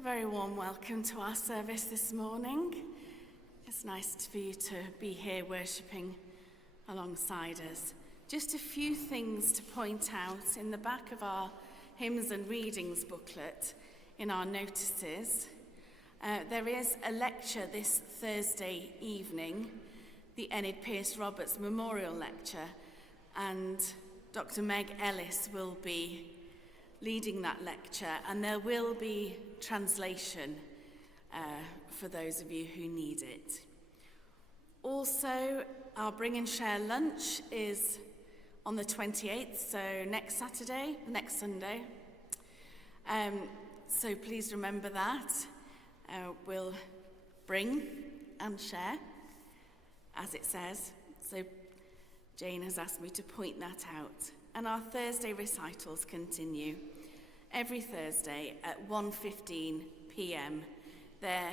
A very warm welcome to our service this morning. It's nice for you to be here worshipping alongside us. Just a few things to point out in the back of our hymns and readings booklet in our notices. There is a lecture this Thursday evening, the Enid Pierce Roberts Memorial Lecture, and Dr. Meg Ellis will be leading that lecture, and there will be translation for those of you who need it. Also, our Bring and Share lunch is on the 28th, so next Sunday. So please remember that. We'll bring and share, as it says. So Jane has asked me to point that out. And our Thursday recitals continue every Thursday at 1:15 p.m. They're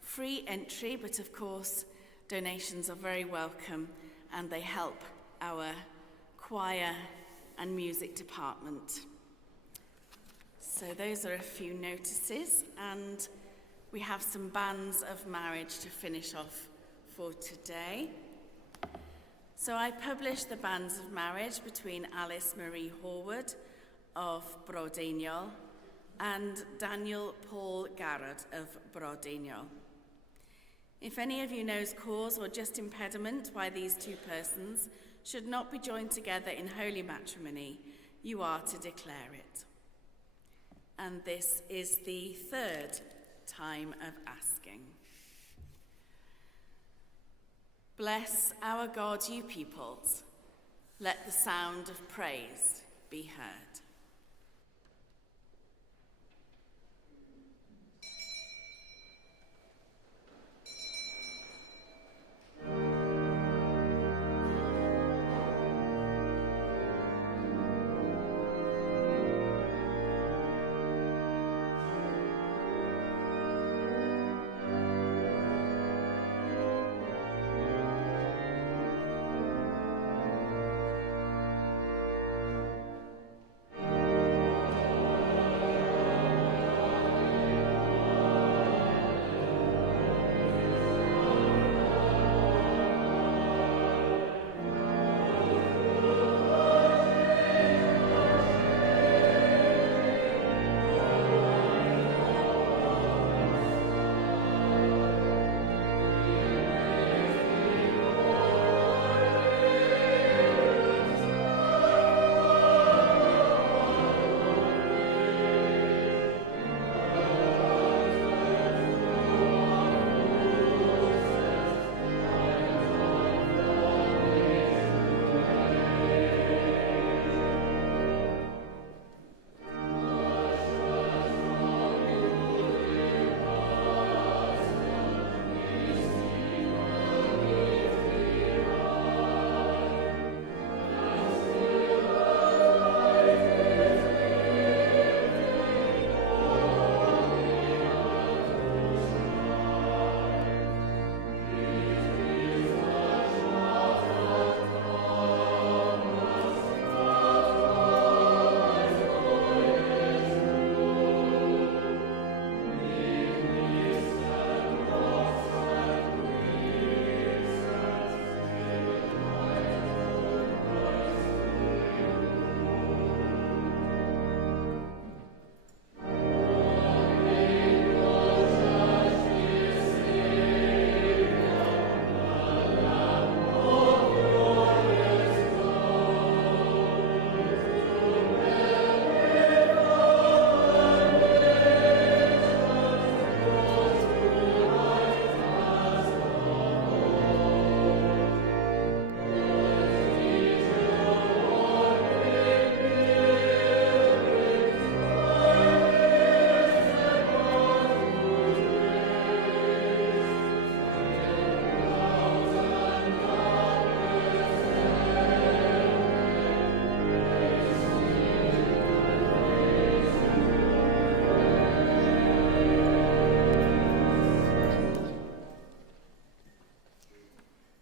free entry, but of course donations are very welcome, and they help our choir and music department. So those are a few notices, and we have some banns of marriage to finish off for today. So I published the banns of marriage between Alice Marie Horwood of Brodignol and Daniel Paul Garrett of Brodignol. If any of you knows cause or just impediment why these two persons should not be joined together in holy matrimony, you are to declare it. And this is the third time of asking. Bless our God, you peoples. Let the sound of praise be heard.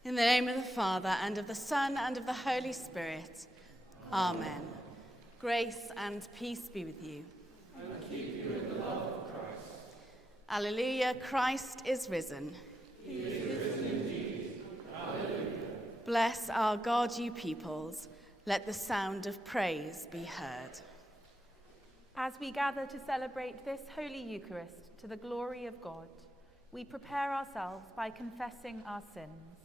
In the name of the Father, and of the Son, and of the Holy Spirit. Amen. Grace and peace be with you. And keep you in the love of Christ. Alleluia, Christ is risen. He is risen indeed. Alleluia. Bless our God, you peoples. Let the sound of praise be heard. As we gather to celebrate this Holy Eucharist to the glory of God, we prepare ourselves by confessing our sins.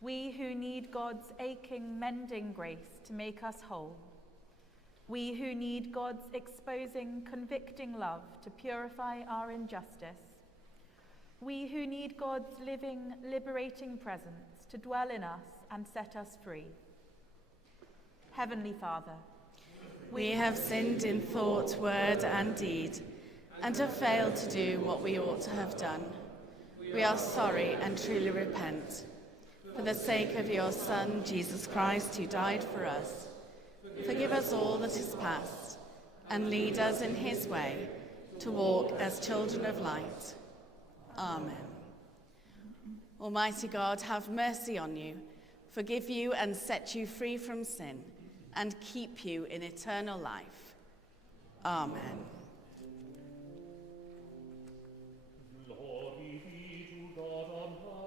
We who need God's aching, mending grace to make us whole. We who need God's exposing, convicting love to purify our injustice. We who need God's living, liberating presence to dwell in us and set us free. Heavenly Father, we have sinned in thought, word, and deed, and have failed to do what we ought to have done. We are sorry and truly repent. For the sake of your Son, Jesus Christ, who died for us, forgive us all that is past, and lead us in his way to walk as children of light. Amen. Almighty God, have mercy on you, forgive you and set you free from sin, and keep you in eternal life. Amen. Glory be to God on high.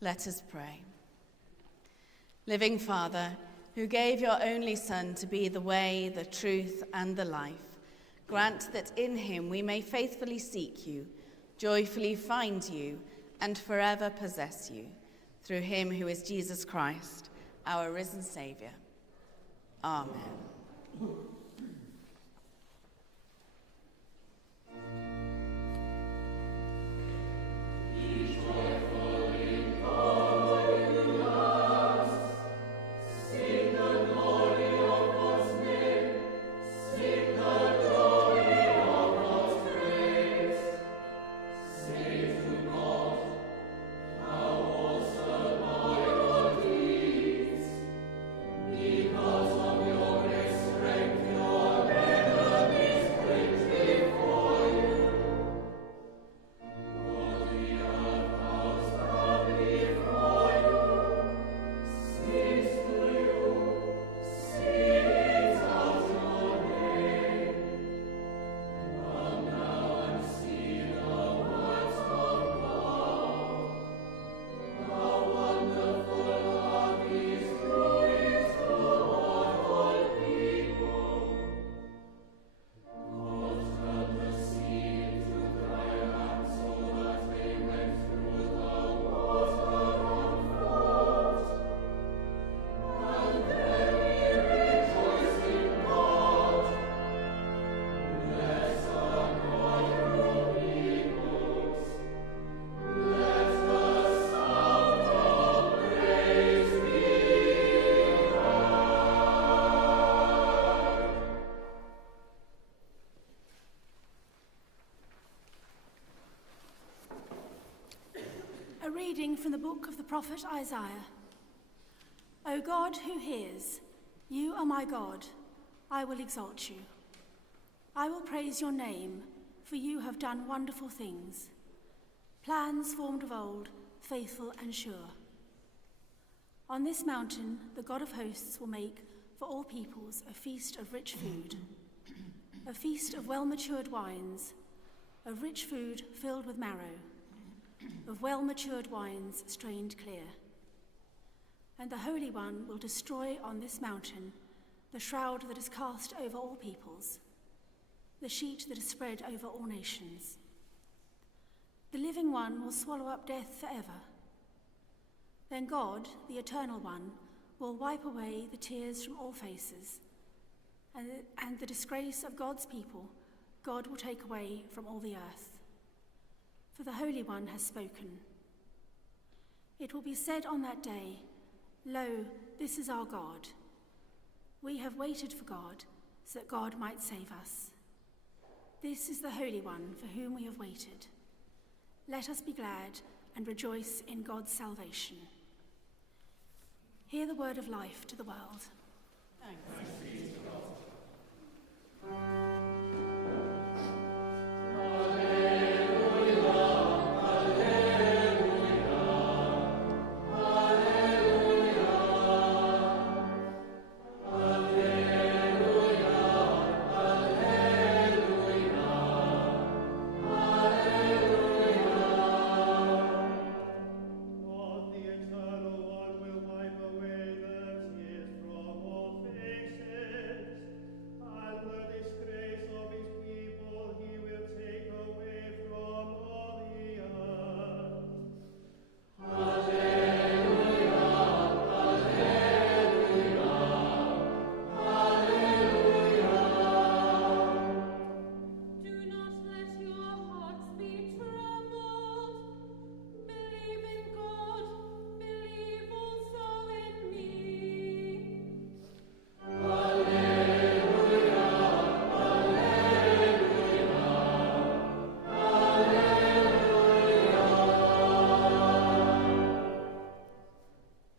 Let us pray. Living Father, who gave your only Son to be the way, the truth, and the life, grant that in him we may faithfully seek you, joyfully find you, and forever possess you, through him who is Jesus Christ, our risen Saviour. Amen. Sing the glory of God's name. Sing the reading from the book of the prophet Isaiah. O God who hears, you are my God, I will exalt you. I will praise your name, for you have done wonderful things, plans formed of old, faithful and sure. On this mountain, the God of hosts will make for all peoples a feast of rich food, a feast of well-matured wines, of rich food filled with marrow, of well-matured wines strained clear. And the Holy One will destroy on this mountain the shroud that is cast over all peoples, the sheet that is spread over all nations. The living one will swallow up death forever. Then God, the Eternal One, will wipe away the tears from all faces, and the disgrace of God's people God will take away from all the earth. For the Holy One has spoken. It will be said on that day, Lo, this is our God. We have waited for God, so that God might save us. This is the Holy One for whom we have waited. Let us be glad and rejoice in God's salvation. Hear the word of life to the world. Thanks.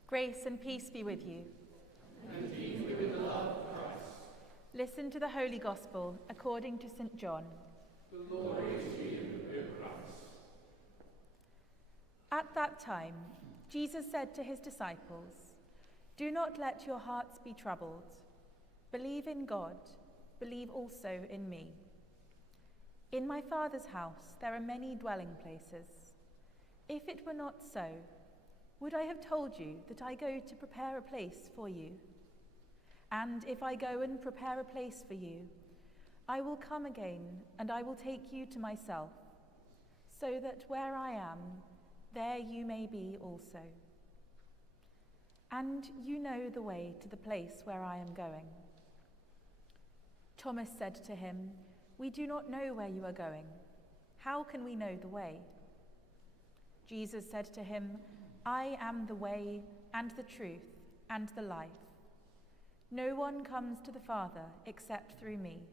Grace and peace be with you. And deeply with the love of Christ. Listen to the Holy Gospel according to St. John. Glory to you, O Christ. At that time, Jesus said to his disciples, Do not let your hearts be troubled. Believe in God, believe also in me. In my Father's house there are many dwelling places. If it were not so, would I have told you that I go to prepare a place for you? And if I go and prepare a place for you, I will come again and I will take you to myself, so that where I am, there you may be also. And you know the way to the place where I am going. Thomas said to him, We do not know where you are going. How can we know the way? Jesus said to him, I am the way and the truth and the life. No one comes to the Father except through me.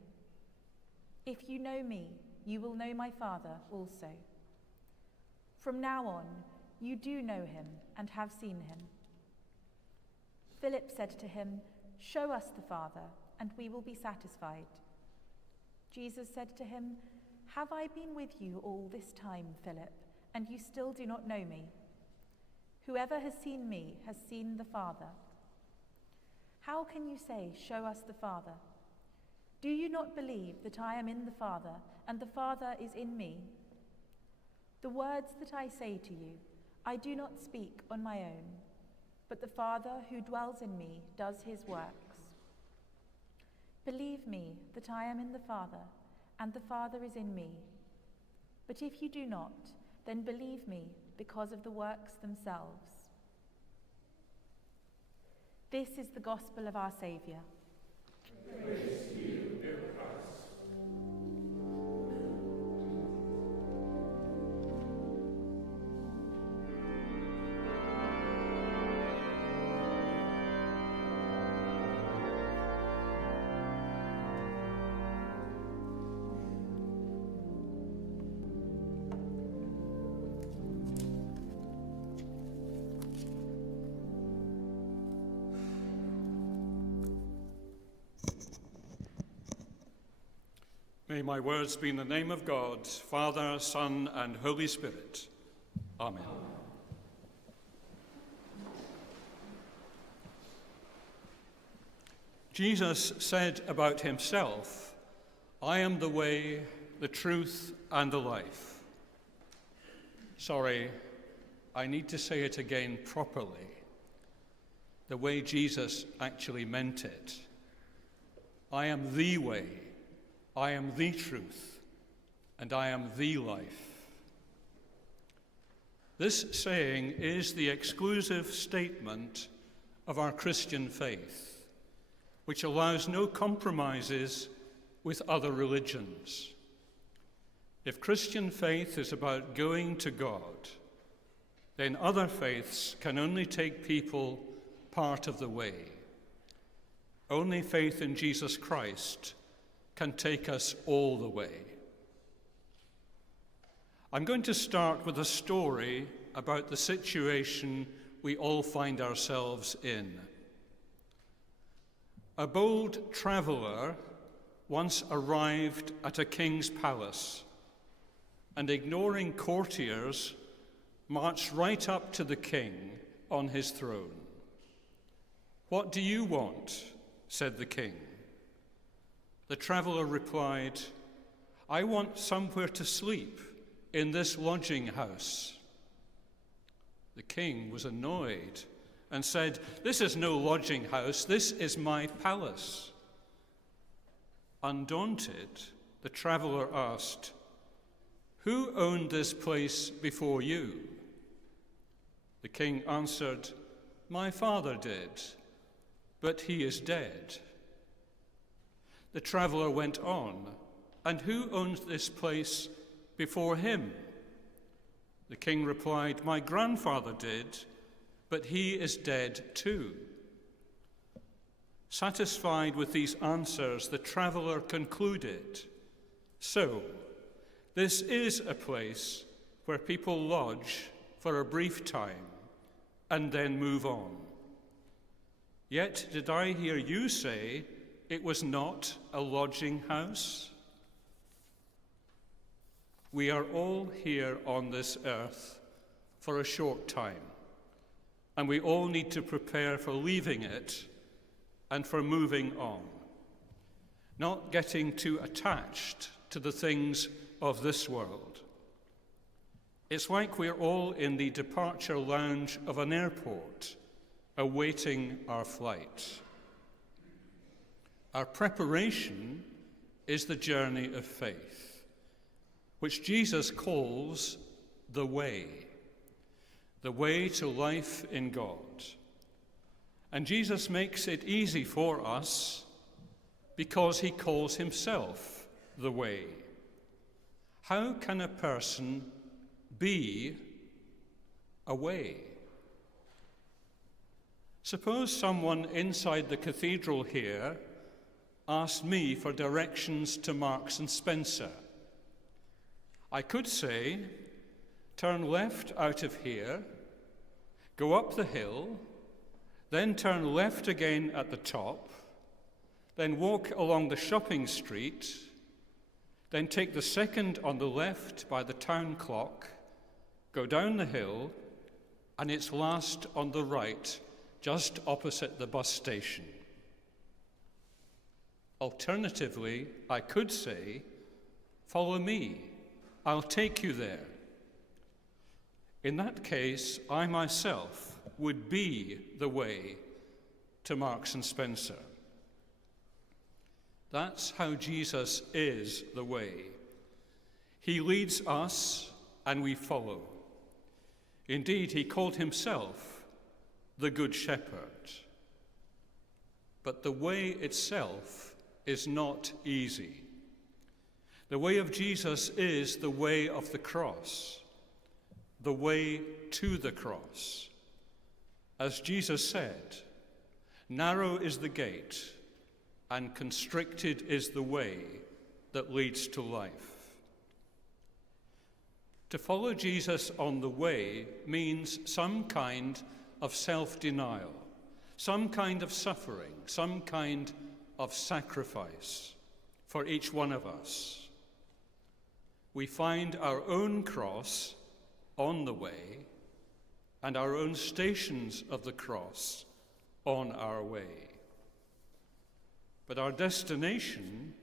If you know me, you will know my Father also. From now on, you do know him and have seen him. Philip said to him, Show us the Father, and we will be satisfied. Jesus said to him, Have I been with you all this time, Philip, and you still do not know me? Whoever has seen me has seen the Father. How can you say, Show us the Father? Do you not believe that I am in the Father, and the Father is in me? The words that I say to you, I do not speak on my own, but the Father who dwells in me does his works. Believe me that I am in the Father, and the Father is in me. But if you do not, then believe me because of the works themselves. This is the gospel of our Saviour. Praise to you, O Christ. May my words be in the name of God, Father, Son, and Holy Spirit. Amen. Jesus said about himself, "I am the way, the truth, and the life." Sorry, I need to say it again properly, the way Jesus actually meant it. I am the way, I am the truth, and I am the life. This saying is the exclusive statement of our Christian faith, which allows no compromises with other religions. If Christian faith is about going to God, then other faiths can only take people part of the way. Only faith in Jesus Christ can take us all the way. I'm going to start with a story about the situation we all find ourselves in. A bold traveller once arrived at a king's palace and, ignoring courtiers, marched right up to the king on his throne. "What do you want?" said the king. The traveller replied, "I want somewhere to sleep in this lodging house." The king was annoyed and said, "This is no lodging house, this is my palace." Undaunted, the traveller asked, "Who owned this place before you?" The king answered, "My father did, but he is dead." The traveller went on, "And who owned this place before him?" The king replied, "My grandfather did, but he is dead too." Satisfied with these answers, the traveller concluded, "So, this is a place where people lodge for a brief time and then move on. Yet did I hear you say it was not a lodging house?" We are all here on this earth for a short time, and we all need to prepare for leaving it and for moving on, not getting too attached to the things of this world. It's like we're all in the departure lounge of an airport, awaiting our flight. Our preparation is the journey of faith, which Jesus calls the way to life in God. And Jesus makes it easy for us because he calls himself the way. How can a person be a way? Suppose someone inside the cathedral here asked me for directions to Marks and Spencer. I could say, turn left out of here, go up the hill, then turn left again at the top, then walk along the shopping street, then take the second on the left by the town clock, go down the hill, and it's last on the right, just opposite the bus station. Alternatively, I could say, follow me, I'll take you there. In that case, I myself would be the way to Marks and Spencer. That's how Jesus is the way. He leads us and we follow. Indeed, he called himself the Good Shepherd. But the way itself is not easy. The way of Jesus is the way of the cross, the way to the cross. As Jesus said, narrow is the gate and constricted is the way that leads to life. To follow Jesus on the way means some kind of self-denial, some kind of suffering, some kind of sacrifice for each one of us. we find our own cross on the way and our own stations of the cross on our way. But our destination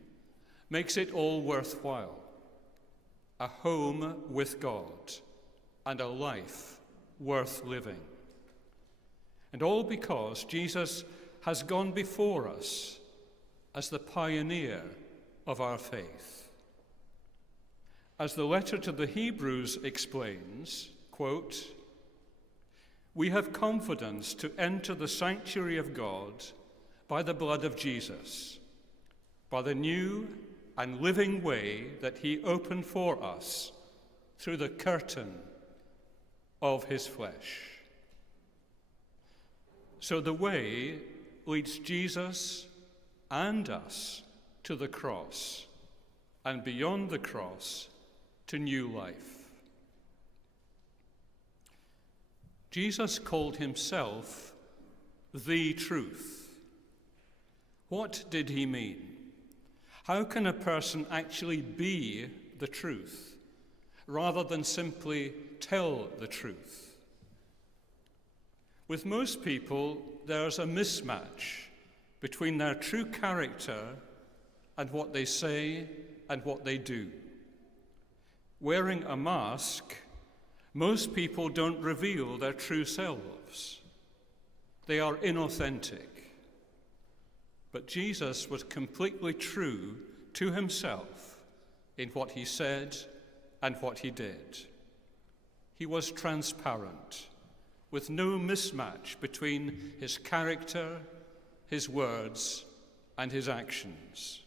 makes it all worthwhile. A home with God and a life worth living. And all because Jesus has gone before us as the pioneer of our faith. As the letter to the Hebrews explains, quote, "We have confidence to enter the sanctuary of God by the blood of Jesus, by the new and living way that he opened for us through the curtain of his flesh." So the way leads Jesus and us to the cross, and beyond the cross to new life. Jesus called himself the truth. What did he mean? How can a person actually be the truth, rather than simply tell the truth? With most people, there's a mismatch between their true character and what they say and what they do. Wearing a mask, most people don't reveal their true selves. They are inauthentic. But Jesus was completely true to himself in what he said and what he did. He was transparent, with no mismatch between his character, his words, and his actions.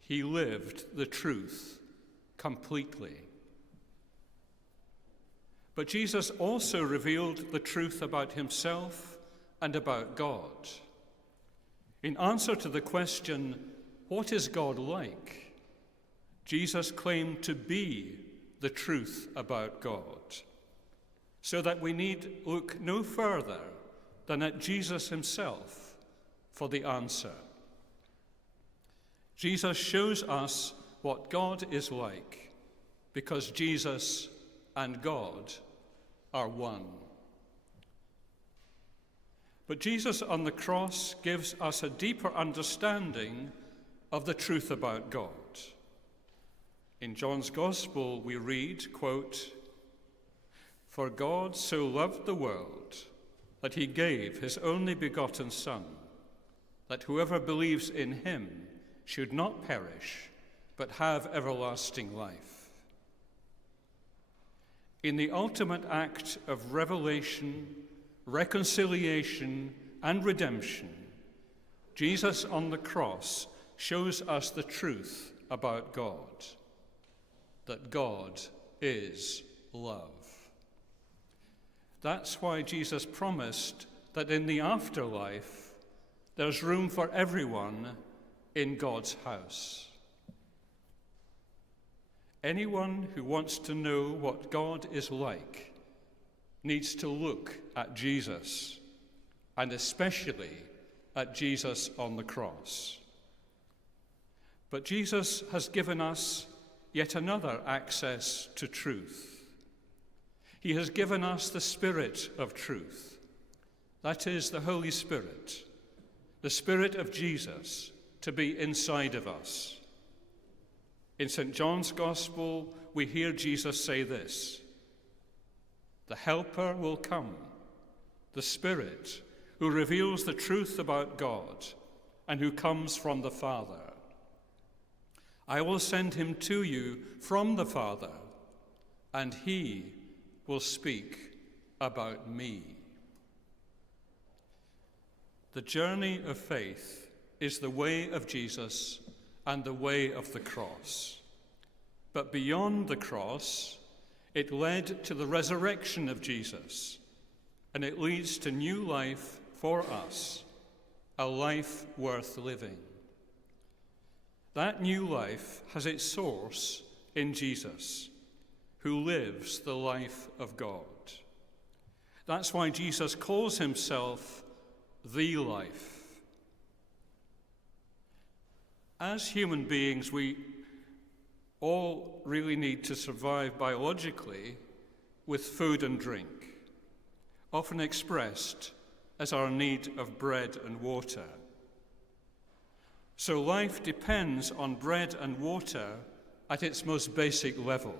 He lived the truth completely. But Jesus also revealed the truth about himself and about God. In answer to the question, what is God like? Jesus claimed to be the truth about God, so that we need look no further than at Jesus himself for the answer. Jesus shows us what God is like, because Jesus and God are one. But Jesus on the cross gives us a deeper understanding of the truth about God. In John's Gospel, we read, quote, "For God so loved the world that he gave his only begotten Son, that whoever believes in him should not perish, but have everlasting life." In the ultimate act of revelation, reconciliation, and redemption, Jesus on the cross shows us the truth about God, that God is love. That's why Jesus promised that in the afterlife, there's room for everyone in God's house. Anyone who wants to know what God is like needs to look at Jesus, and especially at Jesus on the cross. But Jesus has given us yet another access to truth. He has given us the Spirit of truth. That is the Holy Spirit, the Spirit of Jesus, to be inside of us. In St. John's Gospel, we hear Jesus say this: "The Helper will come, the Spirit, who reveals the truth about God and who comes from the Father. I will send him to you from the Father, and he will speak about me." The journey of faith is the way of Jesus and the way of the cross. But beyond the cross, it led to the resurrection of Jesus, and it leads to new life for us, a life worth living. That new life has its source in Jesus, who lives the life of God. That's why Jesus calls himself the life. As human beings, we all really need to survive biologically with food and drink, often expressed as our need of bread and water. So life depends on bread and water at its most basic level.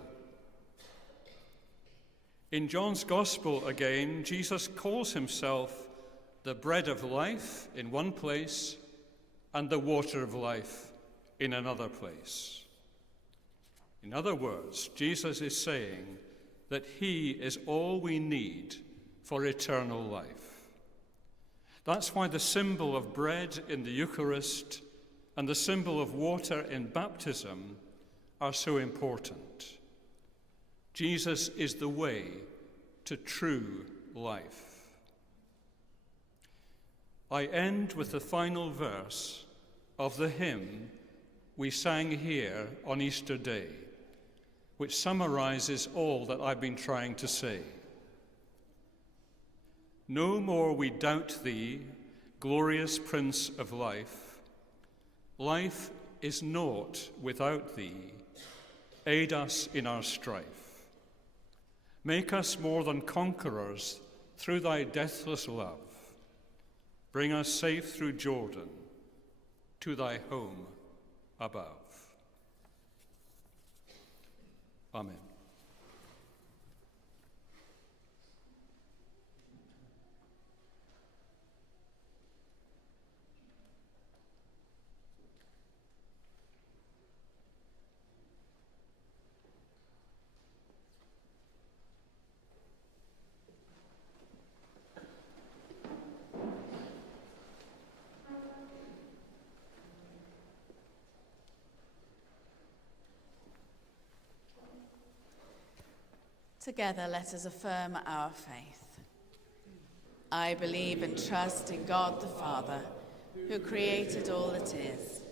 In John's Gospel again, Jesus calls himself the bread of life in one place and the water of life in another place. In other words, Jesus is saying that he is all we need for eternal life. That's why the symbol of bread in the Eucharist and the symbol of water in baptism are so important. Jesus is the way to true life. I end with the final verse of the hymn we sang here on Easter Day, which summarizes all that I've been trying to say. No more we doubt thee, glorious Prince of life. Life is naught without thee. Aid us in our strife. Make us more than conquerors through thy deathless love. Bring us safe through Jordan to thy home above. Amen. Together, let us affirm our faith. I believe and trust in God the Father, who created all that is.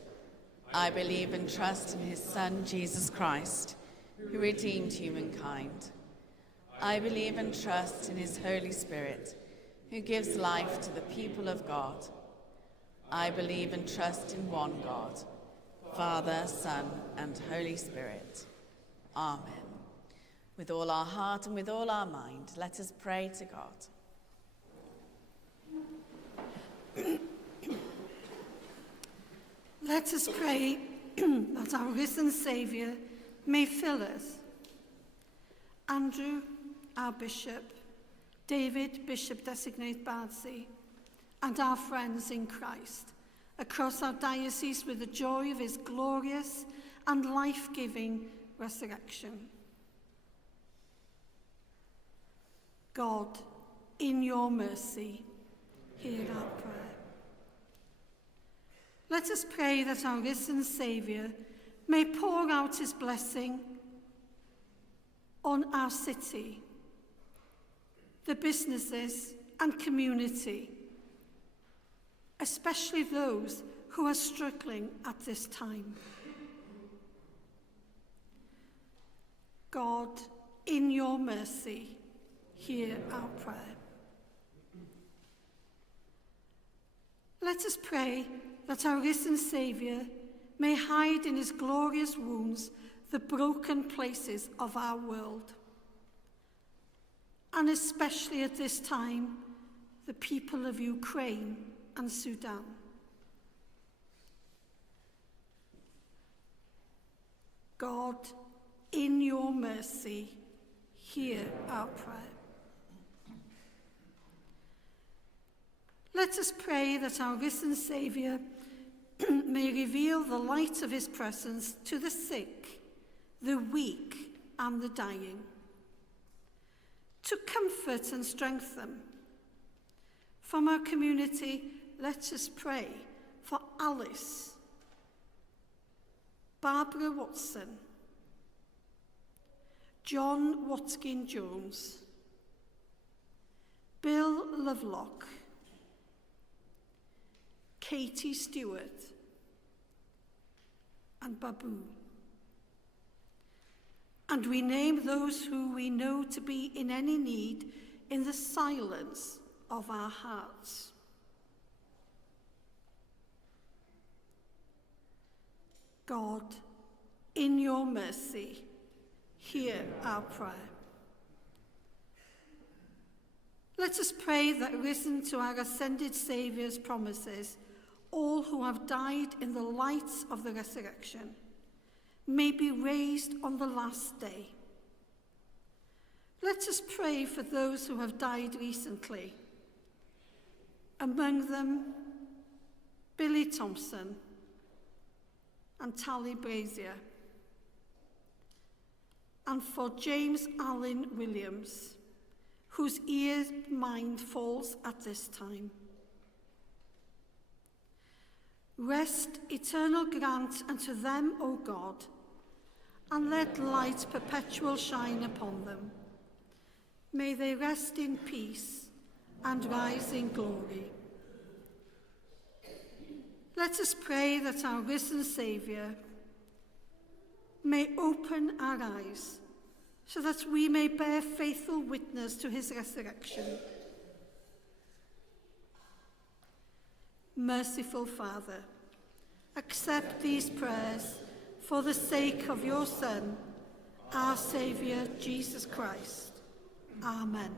I believe and trust in his Son, Jesus Christ, who redeemed humankind. I believe and trust in his Holy Spirit, who gives life to the people of God. I believe and trust in one God, Father, Son, and Holy Spirit. Amen. With all our heart and with all our mind, let us pray to God. Let us pray that our risen Saviour may fill us. Andrew, our Bishop, David, Bishop Designate Bardsey, and our friends in Christ across our diocese with the joy of his glorious and life-giving resurrection. God, in your mercy, hear our prayer. Let us pray that our risen Saviour may pour out his blessing on our city, the businesses and community, especially those who are struggling at this time. God, in your mercy, hear our prayer. Let us pray that our risen Saviour may hide in his glorious wounds the broken places of our world, and especially at this time, the people of Ukraine and Sudan. God, in your mercy, hear our prayer. Let us pray that our risen Saviour may reveal the light of his presence to the sick, the weak, and the dying, to comfort and strengthen them. From our community, let us pray for Alice, Barbara Watson, John Watkin-Jones, Bill Lovelock, Katie Stewart, and Babu. And we name those who we know to be in any need in the silence of our hearts. God, In your mercy, hear our prayer. Let us pray that, risen to our ascended Saviour's promises, all who have died in the light of the resurrection may be raised on the last day. Let us pray for those who have died recently. Among them, Billy Thompson and Tally Brazier, and for James Allen Williams, whose ear mind falls at this time. Rest eternal grant unto them, O God, and let light perpetual shine upon them. May they rest in peace and rise in glory. Let us pray that our risen Saviour may open our eyes so that we may bear faithful witness to his resurrection. Merciful Father, accept these prayers for the sake of your Son, our Saviour, Jesus Christ. Amen.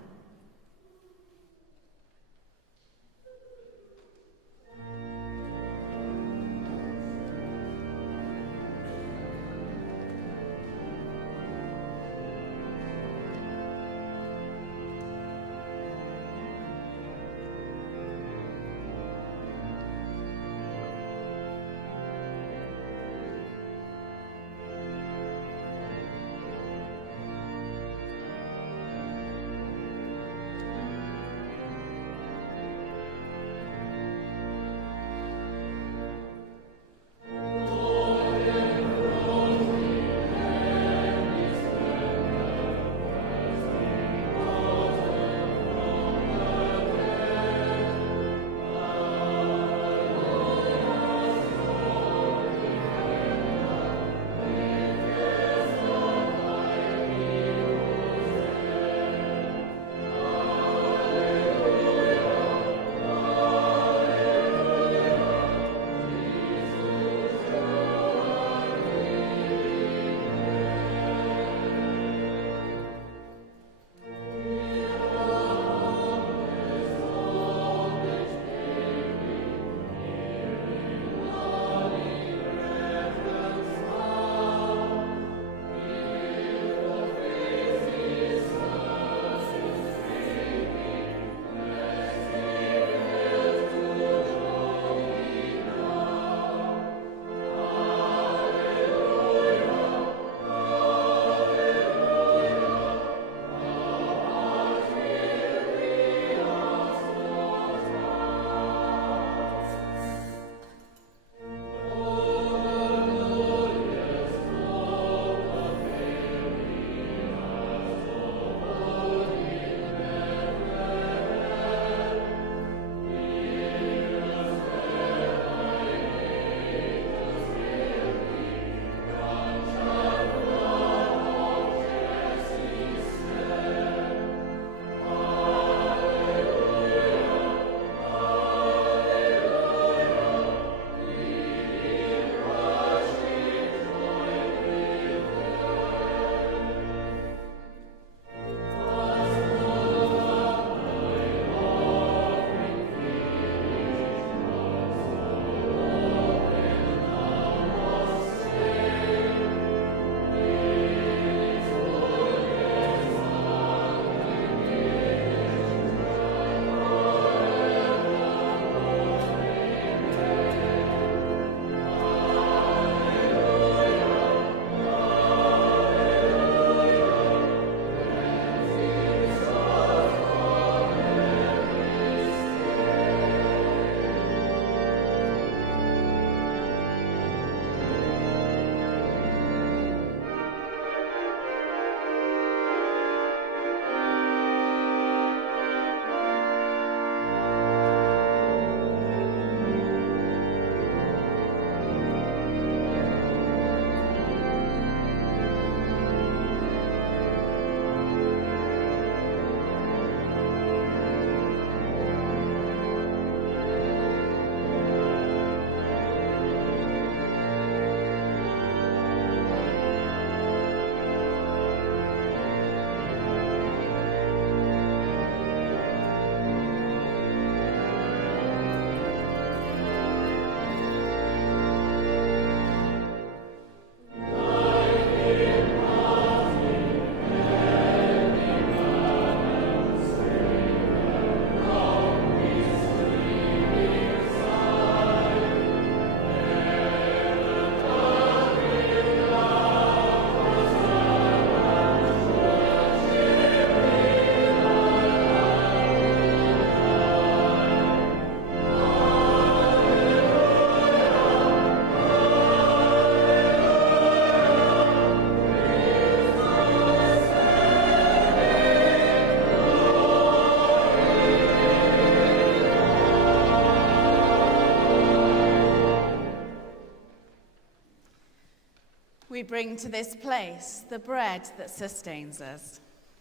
We bring to this place the bread that sustains us.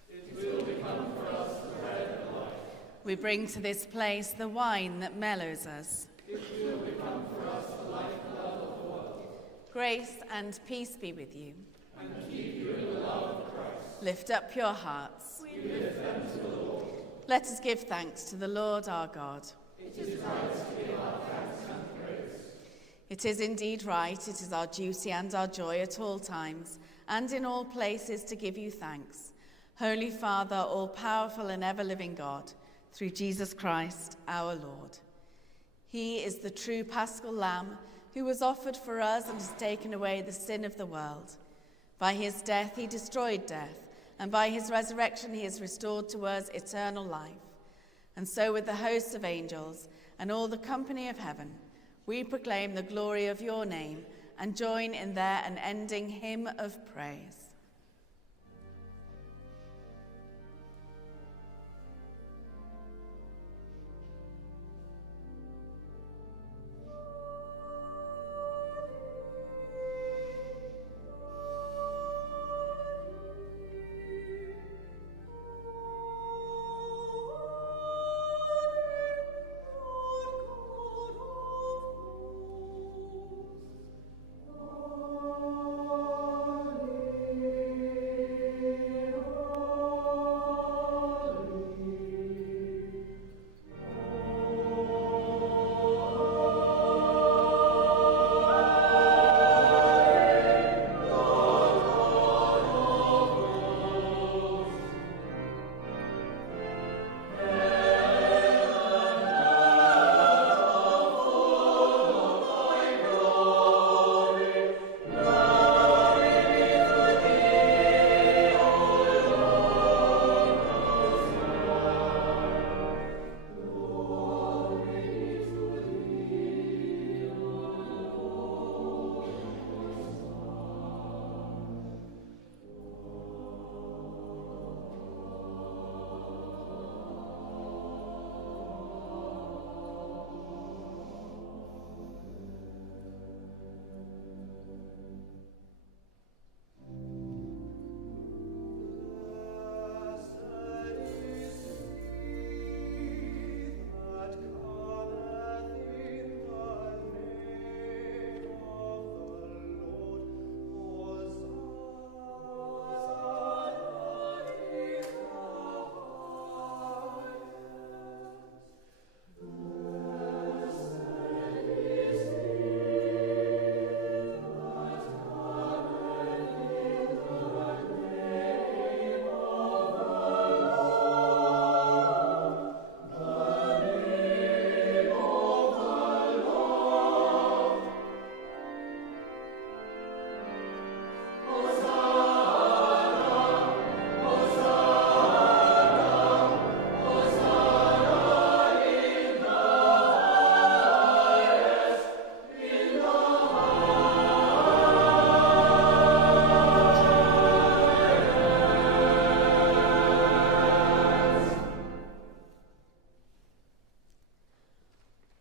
It will become for us the bread of life. We bring to this place the wine that mellows us. It will become for us the lifeblood of the world. Grace and peace be with you. And keep you in the love of Christ. Lift up your hearts. We lift them to the Lord. Let us give thanks to the Lord our God. It is right to give our thanks and praise. It is indeed right, it is our duty and our joy at all times, and in all places to give you thanks. Holy Father, all-powerful and ever-living God, through Jesus Christ our Lord. He is the true Paschal Lamb who was offered for us and has taken away the sin of the world. By his death he destroyed death, and by his resurrection he has restored to us eternal life. And so with the hosts of angels and all the company of heaven, we proclaim the glory of your name and join in their unending hymn of praise.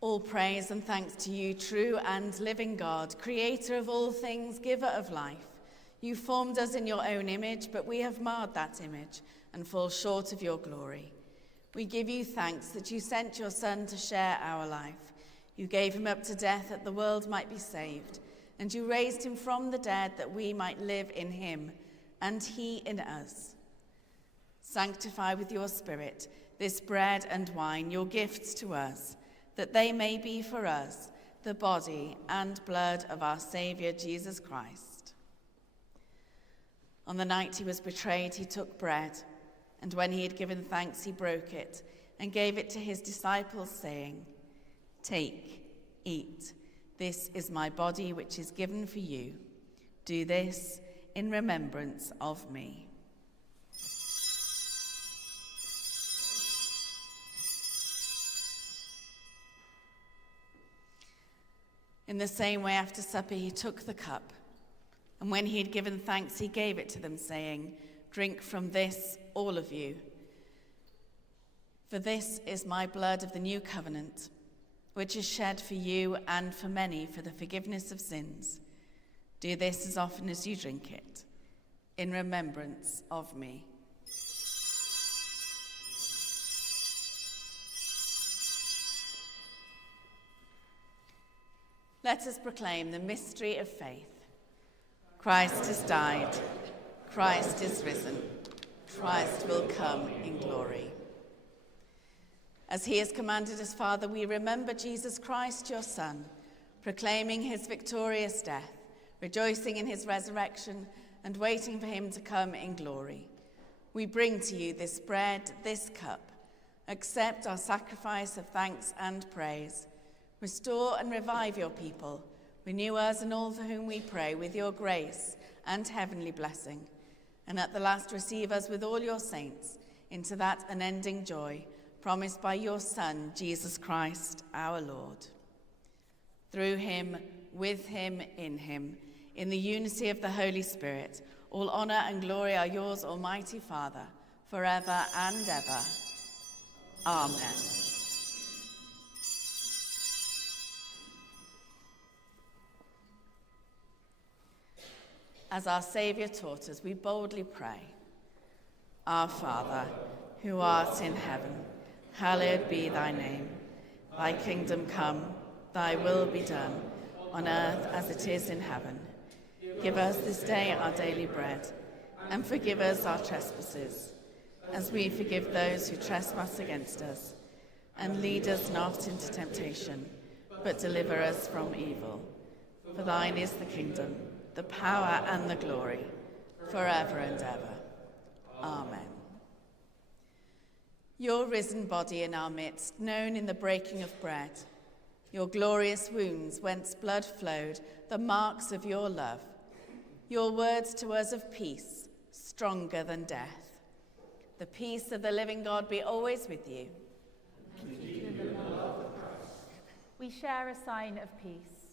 All praise and thanks to you, true and living God, creator of all things, giver of life. You formed us in your own image, but we have marred that image and fall short of your glory. We give you thanks that you sent your Son to share our life. You gave him up to death that the world might be saved, and you raised him from the dead that we might live in him, and he in us. Sanctify with your Spirit this bread and wine, your gifts to us, that they may be for us the body and blood of our Saviour Jesus Christ. On the night he was betrayed, he took bread, and when he had given thanks, he broke it and gave it to his disciples, saying, "Take, eat. This is my body, which is given for you. Do this in remembrance of me." In the same way, after supper, he took the cup, and when he had given thanks, he gave it to them, saying, "Drink from this, all of you. For this is my blood of the new covenant, which is shed for you and for many for the forgiveness of sins. Do this as often as you drink it, in remembrance of me. Let us proclaim the mystery of faith. Christ has died. Christ is risen. Christ will come in glory. As he has commanded us, Father, we remember Jesus Christ, your Son, proclaiming his victorious death, rejoicing in his resurrection, and waiting for him to come in glory. We bring to you this bread, this cup. Accept our sacrifice of thanks and praise. Restore and revive your people. Renew us and all for whom we pray with your grace and heavenly blessing. And at the last receive us with all your saints into that unending joy promised by your Son, Jesus Christ, our Lord. Through him, with him, in the unity of the Holy Spirit, all honor and glory are yours, Almighty Father, forever and ever. Amen. As our Saviour taught us, we boldly pray. Our Father, who art in heaven, hallowed be thy name. Thy kingdom come, thy will be done, on earth as it is in heaven. Give us this day our daily bread, and forgive us our trespasses, as we forgive those who trespass against us. And lead us not into temptation, but deliver us from evil. For thine is the kingdom, the power and the glory, forever and ever. Amen. Your risen body in our midst, known in the breaking of bread, your glorious wounds whence blood flowed, the marks of your love, your words to us of peace, stronger than death. The peace of the living God be always with you. We share a sign of peace.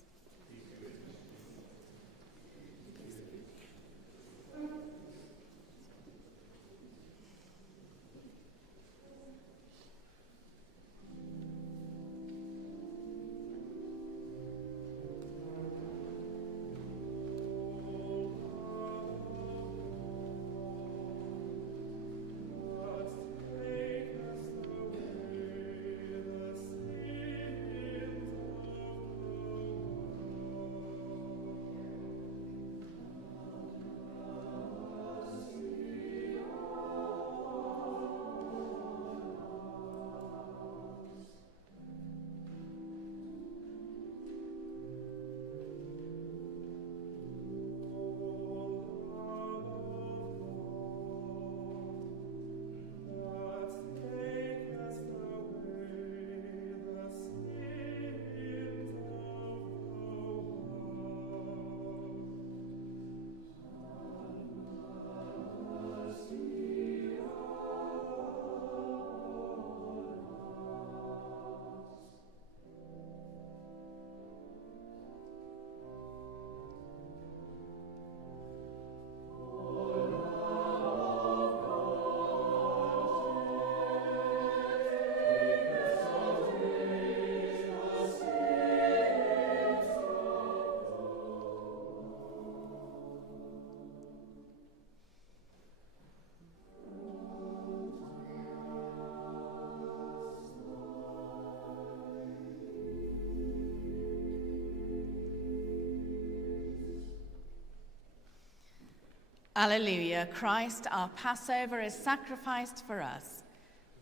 Alleluia, Christ our Passover is sacrificed for us.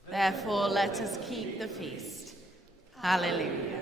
Therefore let us keep the feast. Alleluia.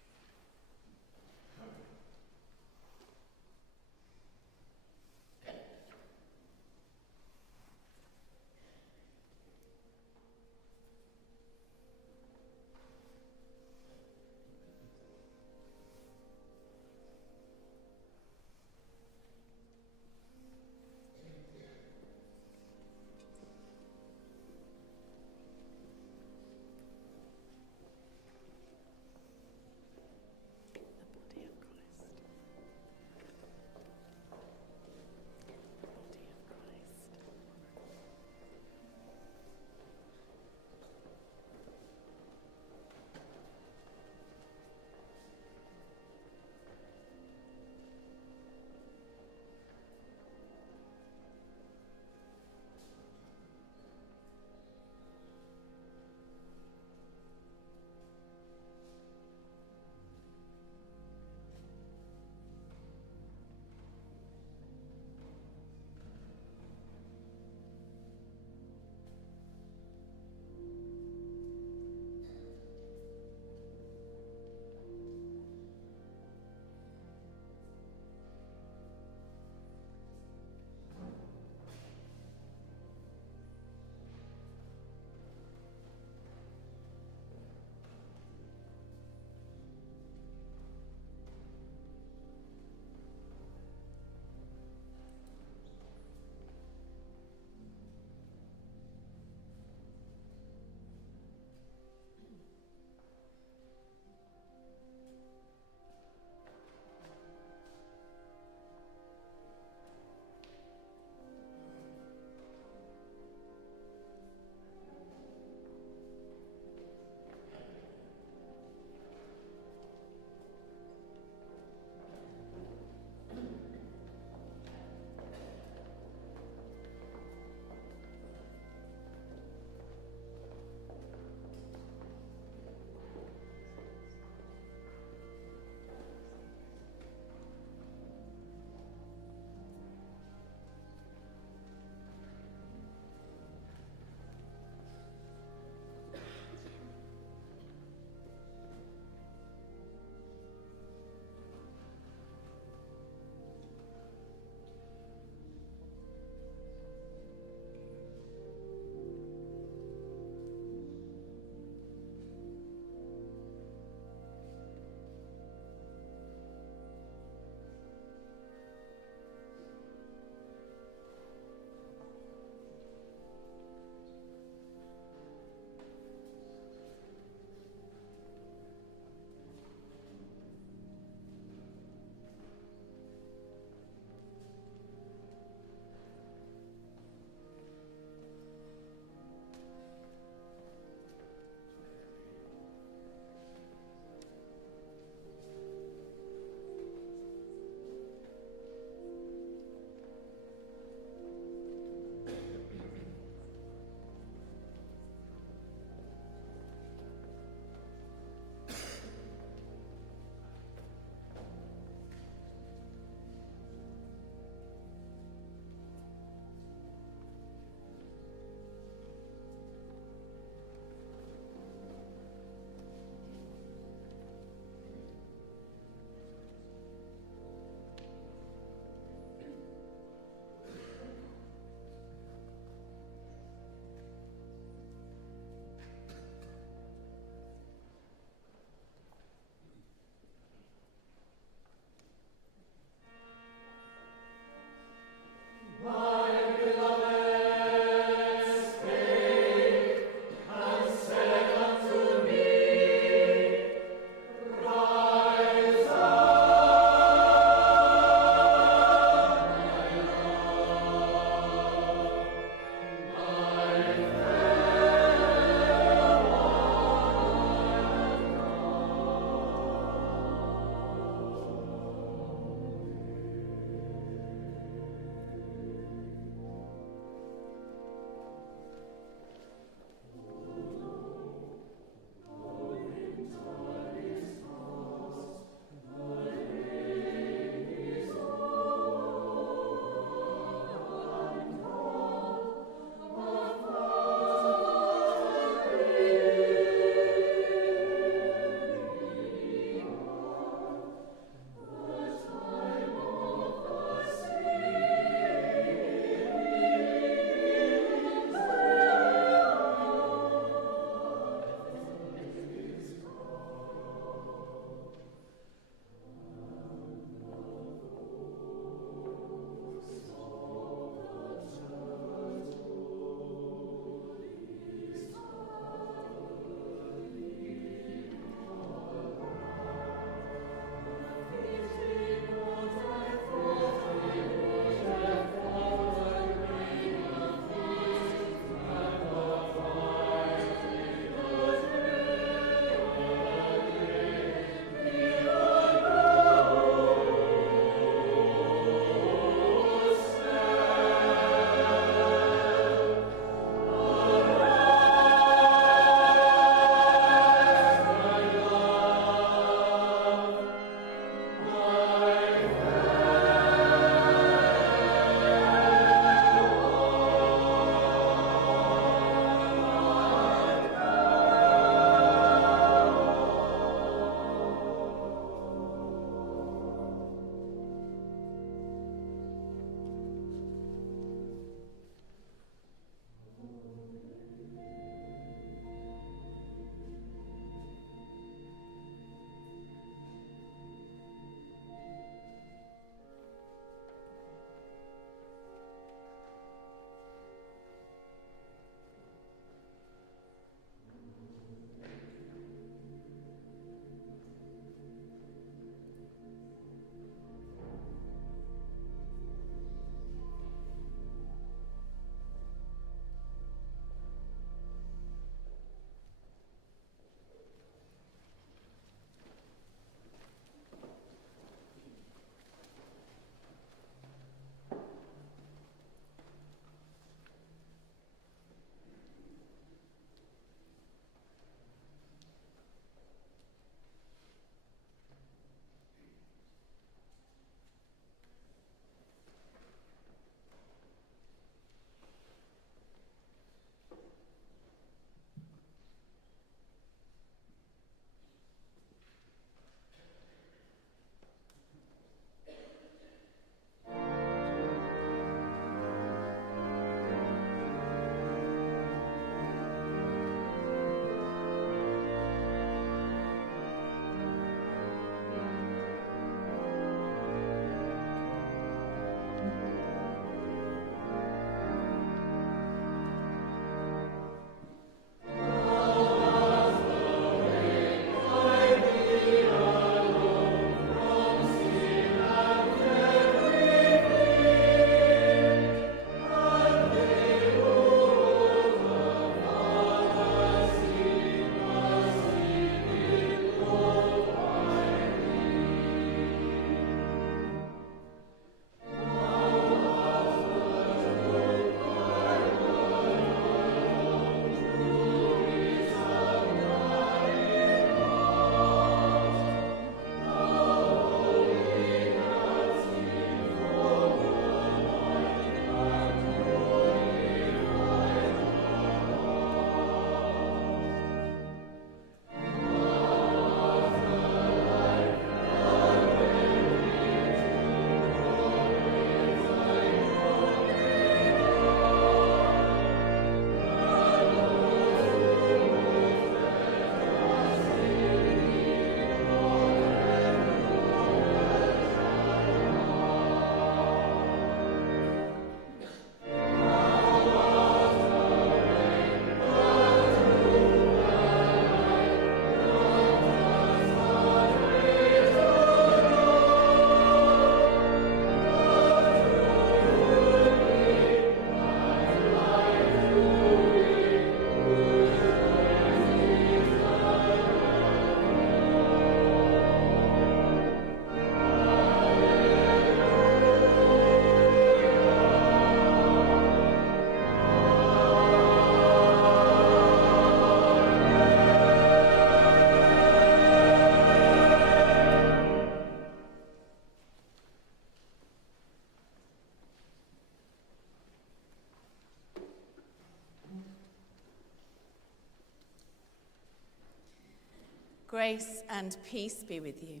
Grace and peace be with you.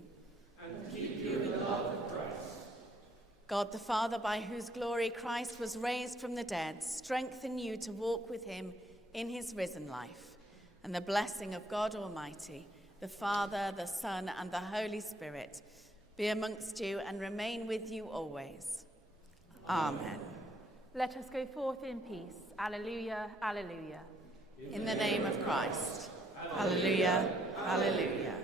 And keep you in the love of Christ. God the Father, by whose glory Christ was raised from the dead, strengthen you to walk with him in his risen life. And the blessing of God Almighty, the Father, the Son, and the Holy Spirit be amongst you and remain with you always. Amen. Let us go forth in peace. Alleluia, alleluia. In the name of Christ. Alleluia, alleluia.